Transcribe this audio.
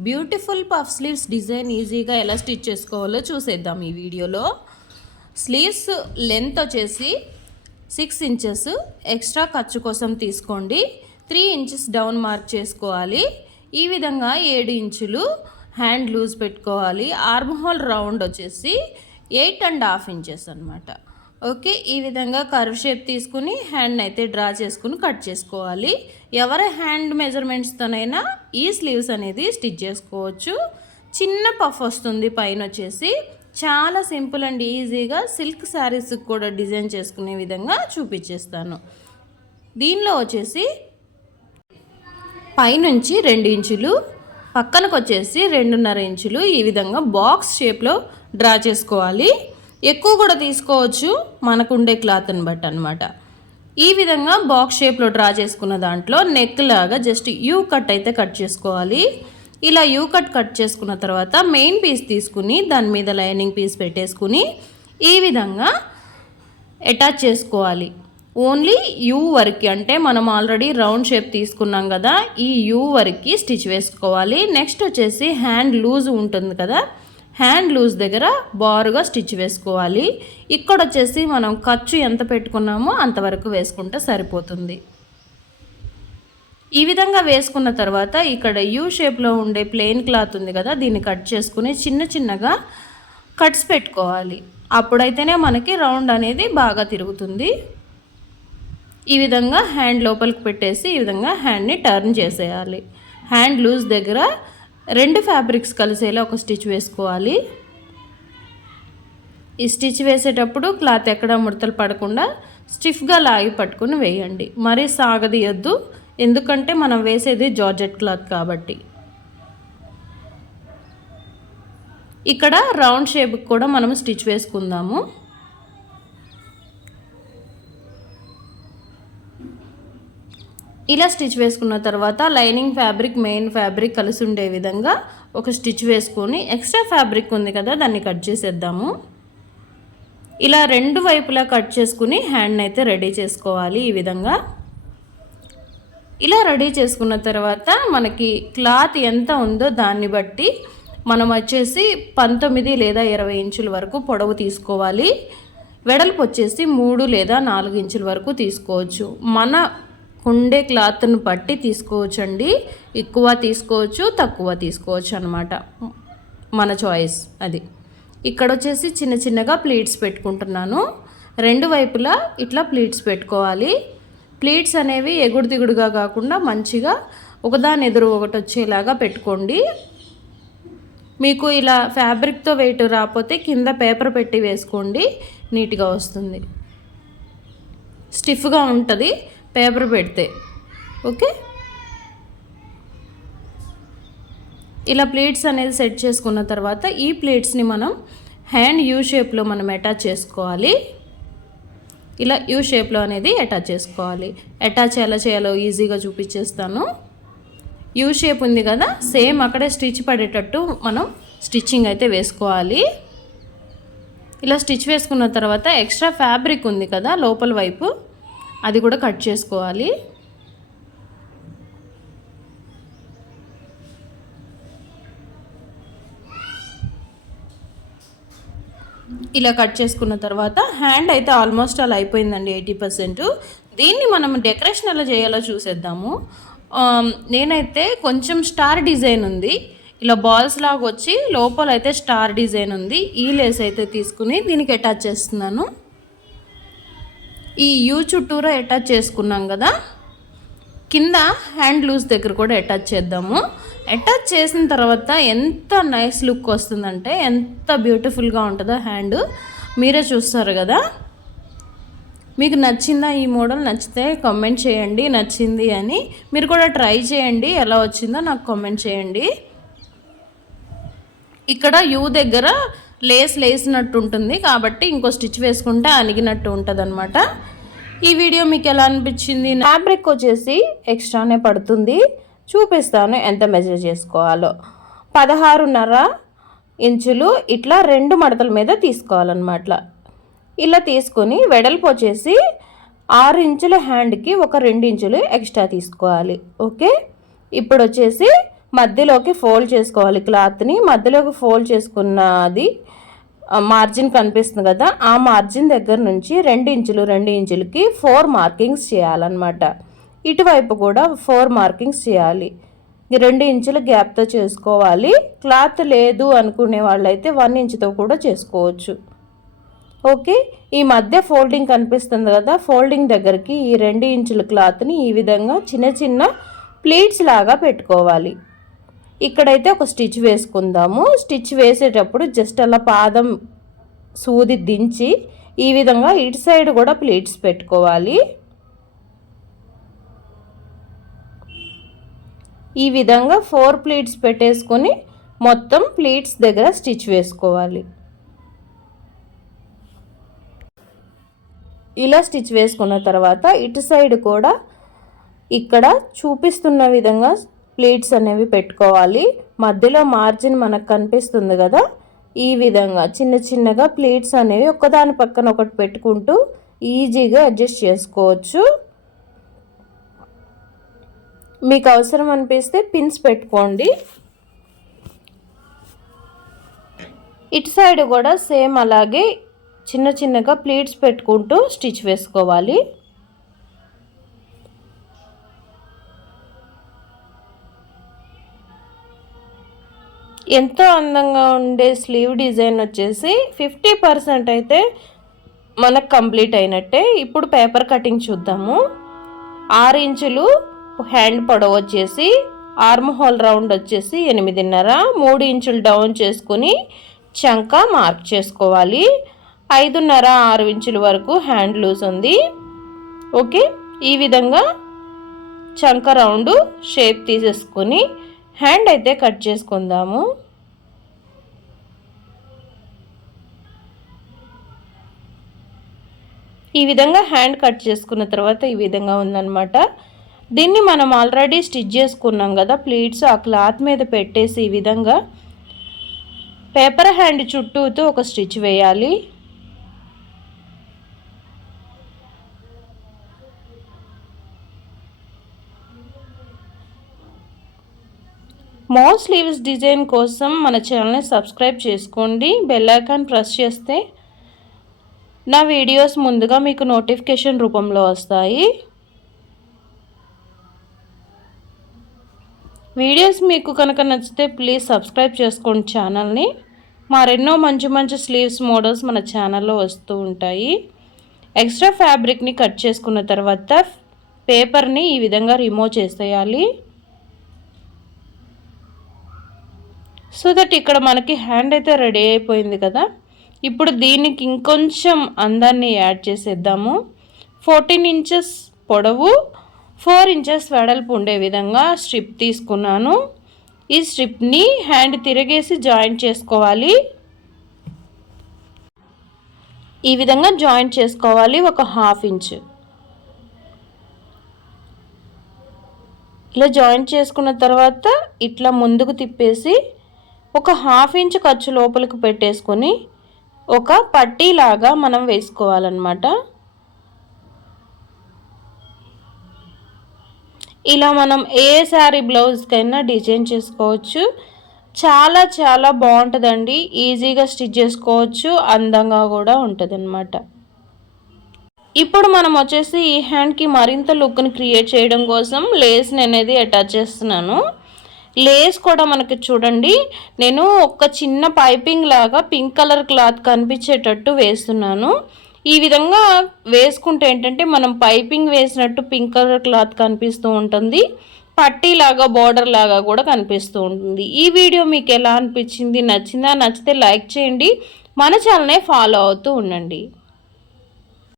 Beautiful puff sleeves design ఈజీగా ఎలా stitch చేసుకోవాలో చూసేద్దాం ఈ వీడియోలో. స్లీవ్స్ లెంత్ వచ్చేసి సిక్స్ ఇంచెస్ ఎక్స్ట్రా ఖర్చు కోసం తీసుకోండి. త్రీ ఇంచెస్ డౌన్ మార్క్ చేసుకోవాలి. ఈ విధంగా ఏడు ఇంచులు హ్యాండ్ లూజ్ పెట్టుకోవాలి. ఆర్మ్ హోల్ రౌండ్ వచ్చేసి ఎయిట్ అండ్ హాఫ్ ఇంచెస్ అనమాట ఓకే ఈ విధంగా కర్వ్ షేప్ తీసుకుని హ్యాండ్ అయితే డ్రా చేసుకుని కట్ చేసుకోవాలి. ఎవరి హ్యాండ్ మెజర్మెంట్స్తోనైనా ఈ స్లీవ్స్ అనేది స్టిచ్ చేసుకోవచ్చు. చిన్న పఫ్ వస్తుంది పైన వచ్చేసి. చాలా సింపుల్ అండ్ ఈజీగా సిల్క్ శారీస్కి కూడా డిజైన్ చేసుకునే విధంగా చూపించేస్తాను. దీనిలో వచ్చేసి పైనుంచి రెండు ఇంచులు పక్కనకు వచ్చేసి రెండున్నర ఇంచులు ఈ విధంగా బాక్స్ షేప్లో డ్రా చేసుకోవాలి. ఎక్కువ కూడా తీసుకోవచ్చు మనకు ఉండే క్లాత్ని బట్టి అనమాట ఈ విధంగా బాక్స్ షేప్లో డ్రా చేసుకున్న దాంట్లో నెక్ లాగా జస్ట్ యూ కట్ అయితే కట్ చేసుకోవాలి. ఇలా యూ కట్ కట్ చేసుకున్న తర్వాత మెయిన్ పీస్ తీసుకుని దాని మీద లైనింగ్ పీస్ పెట్టేసుకుని ఈ విధంగా అటాచ్ చేసుకోవాలి. ఓన్లీ యూ వరకు అంటే మనం ఆల్రెడీ రౌండ్ షేప్ తీసుకున్నాం కదా ఈ యూ వరకు స్టిచ్ వేసుకోవాలి. నెక్స్ట్ వచ్చేసి హ్యాండ్ లూజ్ ఉంటుంది కదా హ్యాండ్ లూజ్ దగ్గర బారుగా స్టిచ్ వేసుకోవాలి. ఇక్కడ వచ్చేసి మనం ఖర్చు ఎంత పెట్టుకున్నామో అంతవరకు వేసుకుంటే సరిపోతుంది. ఈ విధంగా వేసుకున్న తర్వాత ఇక్కడ యూ షేప్లో ఉండే ప్లెయిన్ క్లాత్ ఉంది కదా దీన్ని కట్ చేసుకుని చిన్న చిన్నగా కట్స్ పెట్టుకోవాలి. అప్పుడైతేనే మనకి రౌండ్ అనేది బాగా తిరుగుతుంది. ఈ విధంగా హ్యాండ్ లోపలికి పెట్టేసి ఈ విధంగా హ్యాండ్ని టర్న్ చేసేయాలి. హ్యాండ్ లూజ్ దగ్గర రెండు ఫ్యాబ్రిక్స్ కలిసేలా ఒక స్టిచ్ వేసుకోవాలి. ఈ స్టిచ్ వేసేటప్పుడు క్లాత్ ఎక్కడ ముడతలు పడకుండా స్టిఫ్గా లాగి పట్టుకుని వేయండి. మరీ సాగదీయొద్దు ఎందుకంటే మనం వేసేది జార్జెట్ క్లాత్ కాబట్టి. ఇక్కడ రౌండ్ షేప్కి కూడా మనం స్టిచ్ వేసుకుందాము. ఇలా స్టిచ్ వేసుకున్న తర్వాత లైనింగ్ ఫ్యాబ్రిక్ మెయిన్ ఫ్యాబ్రిక్ కలిసి ఉండే విధంగా ఒక స్టిచ్ వేసుకొని ఎక్స్ట్రా ఫ్యాబ్రిక్ ఉంది కదా దాన్ని కట్ చేసేద్దాము. ఇలా రెండు వైపులా కట్ చేసుకుని హ్యాండ్ అయితే రెడీ చేసుకోవాలి ఈ విధంగా. ఇలా రెడీ చేసుకున్న తర్వాత మనకి క్లాత్ ఎంత ఉందో దాన్ని బట్టి మనం వచ్చేసి పంతొమ్మిది లేదా ఇరవై ఇంచుల వరకు పొడవు తీసుకోవాలి. వెడల్పు వచ్చేసి మూడు లేదా నాలుగు ఇంచుల వరకు తీసుకోవచ్చు. మన ఉండే క్లాత్ను బట్టి తీసుకోవచ్చండి. ఎక్కువ తీసుకోవచ్చు తక్కువ తీసుకోవచ్చు అనమాట మన చాయిస్ అది. ఇక్కడ వచ్చేసి చిన్న చిన్నగా ప్లీట్స్ పెట్టుకుంటున్నాను. రెండు వైపులా ఇట్లా ప్లీట్స్ పెట్టుకోవాలి. ప్లీట్స్ అనేవి ఎగుడు దిగుడుగా కాకుండా మంచిగా ఒకదాని ఎదురు ఒకటి వచ్చేలాగా పెట్టుకోండి. మీకు ఇలా ఫ్యాబ్రిక్తో వెయిట్ రాకపోతే కింద పేపర్ పెట్టి వేసుకోండి. నీట్గా వస్తుంది. స్టిఫ్గా ఉంటుంది. పేపర్ పెడితే. ఓకే? ఇలా ప్లేట్స్ అనేది సెట్ చేసుకున్న తర్వాత ఈ ప్లేట్స్ని మనం హ్యాండ్ యూ షేప్లో మనం అటాచ్ చేసుకోవాలి. ఇలా యూ షేప్లో అనేది అటాచ్ చేసుకోవాలి. అటాచ్ ఎలా చేయాలో ఈజీగా చూపించేస్తాను. యూ షేప్ ఉంది కదా సేమ్ అక్కడే స్టిచ్ పడేటట్టు మనం స్టిచ్చింగ్ అయితే వేసుకోవాలి. ఇలా స్టిచ్ వేసుకున్న తర్వాత ఎక్స్ట్రా ఫ్యాబ్రిక్ ఉంది కదా లోపల వైపు. అది కూడా కట్ చేసుకోవాలి. ఇలా కట్ చేసుకున్న తర్వాత హ్యాండ్ అయితే ఆల్మోస్ట్ అలా అయిపోయిందండి ఎయిటీ పర్సెంట్. దీన్ని మనం డెకరేషన్ ఎలా చేయాలో చూసేద్దాము. నేనైతే కొంచెం స్టార్ డిజైన్ ఉంది. ఇలా బాల్స్ లాగా వచ్చి లోపల అయితే స్టార్ డిజైన్ ఉంది. ఈ లేస్ అయితే తీసుకుని దీనికి అటాచ్ చేస్తున్నాను. ఈ యూ చుట్టూరా అటాచ్ చేసుకున్నాం కదా? కింద హ్యాండ్ లూజ్ దగ్గర కూడా అటాచ్ చేద్దాము. అటాచ్ చేసిన తర్వాత ఎంత నైస్ లుక్ వస్తుందంటే ఎంత బ్యూటిఫుల్గా ఉంటుందో హ్యాండ్ మీరే చూస్తారు కదా? మీకు నచ్చిందా ఈ మోడల్ నచ్చితే కామెంట్ చేయండి. నచ్చింది అని మీరు కూడా ట్రై చేయండి. ఎలా వచ్చిందో నాకు కామెంట్ చేయండి. ఇక్కడ యూ దగ్గర లేస్ లేసినట్టు ఉంటుంది కాబట్టి ఇంకో స్టిచ్ వేసుకుంటే అణిగినట్టు ఉంటుంది అనమాట ఈ వీడియో మీకు ఎలా అనిపించింది? ఫ్యాబ్రిక్ వచ్చేసి ఎక్స్ట్రానే పడుతుంది. చూపిస్తాను ఎంత మెజర్ చేసుకోవాలో. పదహారున్నర ఇంచులు ఇట్లా రెండు మడతల మీద తీసుకోవాలన్నమాట. ఇలా తీసుకొని వెడల్పు వచ్చేసి ఆరు ఇంచుల హ్యాండ్కి ఒక రెండు ఇంచులు ఎక్స్ట్రా తీసుకోవాలి. ఓకే? ఇప్పుడు వచ్చేసి మధ్యలోకి ఫోల్డ్ చేసుకోవాలి. క్లాత్ని మధ్యలోకి ఫోల్డ్ చేసుకున్నది మార్జిన్ కనిపిస్తుంది కదా ఆ మార్జిన్ దగ్గర నుంచి రెండు ఇంచులు రెండు ఇంచులకి ఫోర్ మార్కింగ్స్ చేయాలన్నమాట. ఇటువైపు కూడా ఫోర్ మార్కింగ్స్ చేయాలి. రెండు ఇంచుల గ్యాప్తో చేసుకోవాలి. క్లాత్ లేదు అనుకునే వాళ్ళైతే వన్ ఇంచుతో కూడా చేసుకోవచ్చు. ఓకే? ఈ మధ్య ఫోల్డింగ్ కనిపిస్తుంది కదా ఫోల్డింగ్ దగ్గరికి ఈ రెండు ఇంచుల క్లాత్ని ఈ విధంగా చిన్న చిన్న ప్లీట్స్ లాగా పెట్టుకోవాలి. ఇక్కడైతే ఒక స్టిచ్ వేసుకుందాము. స్టిచ్ వేసేటప్పుడు జస్ట్ అలా పాదం సూది దించి ఈ విధంగా ఇటు సైడ్ కూడా ప్లీట్స్ పెట్టుకోవాలి. ఈ విధంగా ఫోర్ ప్లీట్స్ పెట్టేసుకొని మొత్తం ప్లీట్స్ దగ్గర స్టిచ్ వేసుకోవాలి. ఇలా స్టిచ్ వేసుకున్న తర్వాత ఇటు సైడ్ కూడా ఇక్కడ చూపిస్తున్న విధంగా ప్లీట్స్ అనేవి పెట్టుకోవాలి. మధ్యలో మార్జిన్ మనకు కనిపిస్తుంది కదా? ఈ విధంగా చిన్న చిన్నగా ప్లీట్స్ అనేవి ఒకదాని పక్కన ఒకటి పెట్టుకుంటూ ఈజీగా అడ్జస్ట్ చేసుకోవచ్చు. మీకు అవసరం అనిపిస్తే పిన్స్ పెట్టుకోండి. ఇటు సైడ్ కూడా సేమ్ అలాగే చిన్న చిన్నగా ప్లీట్స్ పెట్టుకుంటూ స్టిచ్ వేసుకోవాలి. ఎంతో అందంగా ఉండే స్లీవ్ డిజైన్ వచ్చేసి ఫిఫ్టీ పర్సెంట్ అయితే మనకు కంప్లీట్ అయినట్టే. ఇప్పుడు పేపర్ కటింగ్ చూద్దాము. ఆరు ఇంచులు హ్యాండ్ పొడవు వచ్చేసి ఆర్మ్ హోల్ రౌండ్ వచ్చేసి ఎనిమిదిన్నర. మూడు ఇంచులు డౌన్ చేసుకుని చంక మార్క్ చేసుకోవాలి. ఐదున్నర ఆరు ఇంచుల వరకు హ్యాండ్ లూజ్ ఉంది. ఓకే? ఈ విధంగా చంక రౌండ్ షేప్ తీసేసుకొని హ్యాండ్ అయితే కట్ చేసుకుందాము. ఈ విధంగా హ్యాండ్ కట్ చేసుకున్న తర్వాత ఈ విధంగా ఉందనమాట దీన్ని మనం ఆల్రెడీ స్టిచ్ చేసుకున్నాం కదా ప్లీట్స్ ఆ క్లాత్ మీద పెట్టేసి ఈ విధంగా పేపర్ హ్యాండ్ చుట్టూతో ఒక స్టిచ్ వేయాలి. మోర్ స్లీవ్స్ డిజైన్ కోసం మన ఛానల్ని సబ్స్క్రైబ్ చేసుకోండి. బెల్ ఐకాన్ ప్రెస్ చేస్తే నా వీడియోస్ ముందుగా మీకు నోటిఫికేషన్ రూపంలో వస్తాయి. వీడియోస్ మీకు కనుక నచ్చితే ప్లీజ్ సబ్స్క్రైబ్ చేసుకోండి ఛానల్ని. మరెన్నో మంచి మంచి స్లీవ్స్ మోడల్స్ మన ఛానల్లో వస్తూ ఉంటాయి. ఎక్స్ట్రా ఫ్యాబ్రిక్ని కట్ చేసుకున్న తర్వాత పేపర్ని ఈ విధంగా రిమూవ్ చేసేయాలి. సో దట్ ఇక్కడ మనకి హ్యాండ్ అయితే రెడీ అయిపోయింది కదా. ఇప్పుడు దీనికి ఇంకొంచెం అందాన్ని యాడ్ చేసేద్దాము. ఫోర్టీన్ ఇంచెస్ పొడవు ఫోర్ ఇంచెస్ వెడల్పు ఉండే విధంగా స్ట్రిప్ తీసుకున్నాను. ఈ స్ట్రిప్ని హ్యాండ్ తిరిగేసి జాయింట్ చేసుకోవాలి. ఈ విధంగా జాయింట్ చేసుకోవాలి ఒక హాఫ్ ఇంచ్ ఇలా జాయింట్ చేసుకున్న తర్వాత ఇట్లా ముందుకు తిప్పేసి ఒక హాఫ్ ఇంచ్ ఖర్చు లోపలికి పెట్టేసుకొని ఒక పట్టీలాగా మనం వేసుకోవాలన్నమాట. ఇలా మనం ఏ శారీ బ్లౌజ్కైనా డిజైన్ చేసుకోవచ్చు. చాలా చాలా బాగుంటుందండి. ఈజీగా స్టిచ్ చేసుకోవచ్చు. అందంగా కూడా ఉంటుంది అనమాట ఇప్పుడు మనం వచ్చేసి ఈ హ్యాండ్కి మరింత లుక్ని క్రియేట్ చేయడం కోసం లేస్ని అనేది అటాచ్ చేస్తున్నాను. లేస్ కూడా మనకి చూడండి. నేను ఒక చిన్న పైపింగ్ లాగా పింక్ కలర్ క్లాత్ కనిపించేటట్టు వేస్తున్నాను. ఈ విధంగా వేసుకుంటే ఏంటంటే మనం పైపింగ్ వేసినట్టు పింక్ కలర్ క్లాత్ కనిపిస్తూ ఉంటుంది. పట్టీ లాగా బార్డర్ లాగా కూడా కనిపిస్తూ ఉంటుంది. ఈ వీడియో మీకు ఎలా అనిపించింది నచ్చిందా నచ్చితే లైక్ చేయండి. మన ఛానల్నే ఫాలో అవుతూ ఉండండి.